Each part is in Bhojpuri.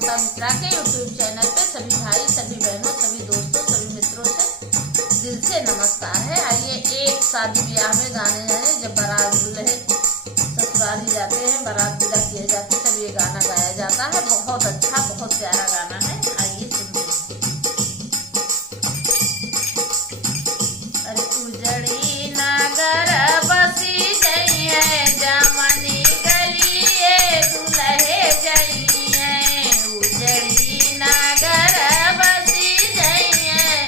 ममता मिश्रा के यूट्यूब चैनल पे सभी भाई, सभी बहनों, सभी दोस्तों, सभी मित्रों से दिल से नमस्कार है। आइए एक शादी ब्याह में गाने हैं, जब बारात दूल्हे ससुराल ही जाते हैं, बारात विदा किए जाते हैं, तब ये गाना गाया जाता है। बहुत अच्छा, बहुत प्यारा गाना है, आइए सुनते हैं। अरे उजड़ी नागर बसी गई है, जमनी गलिए दुल्हे गई है। उजड़ी नागर बसी गई है,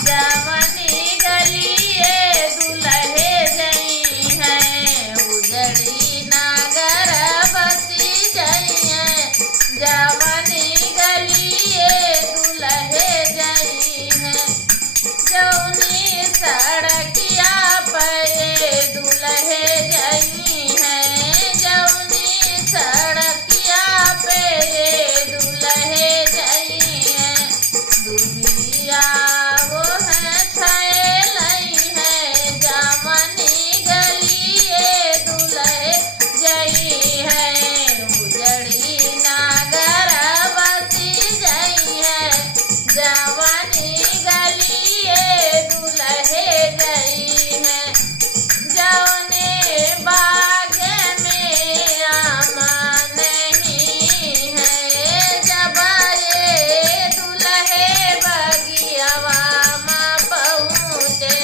जमनी गलिए दुल्हे गई है। उजड़ी नागर बसी गई है, जमनी गलिए दुल्हे गई है। जौनी सड़किया पे दुल्हे गई है, जौनी सड़किया पे दुल्हे गई है। दुबिया वो है छैलई है, जमनी गलिए दुल्हे गई है। उजड़ी नागर बसी गई है, जमनी गलिए दुल्हे गई है। जौने बाग में आमा नहीं है, जब ये दुल्हे बगियावा माँ पहुँचे।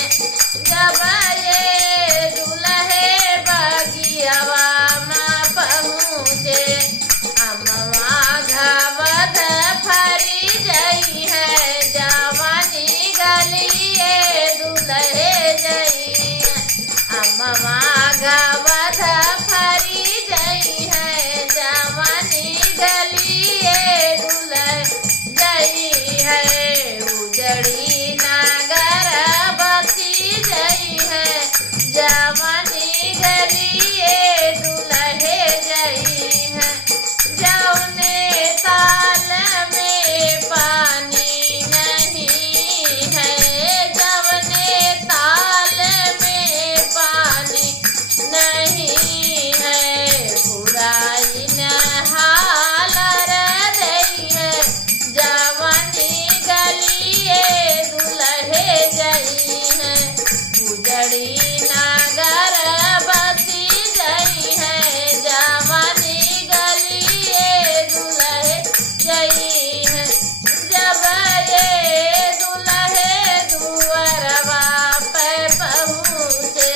जब ये दुल्हे बगियावा माँ पहुँचे, अमवा घावत फरी गई है, जमनी गलिए दुल्हे गई है। अमवा घावत फरी गई है, जमनी गलिए दुल्हे गई है। उजड़ी नागर बसी गई है, जमनी गलिए दुल्हे गई है। जौने ताल में पानी नहीं है, जौने ताल में पानी नहीं है। बुराई हाल रही है, जमनी गलिए दुल्हे गई है। उजड़ी नागर बसी गई है, जमनी गलिए दुल्हे गई है। जब ये दुल्हे दुअरवा पे पहुँचे,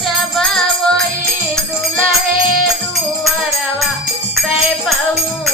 जब वही दुल्हे दुअरवा पे पहुँचे।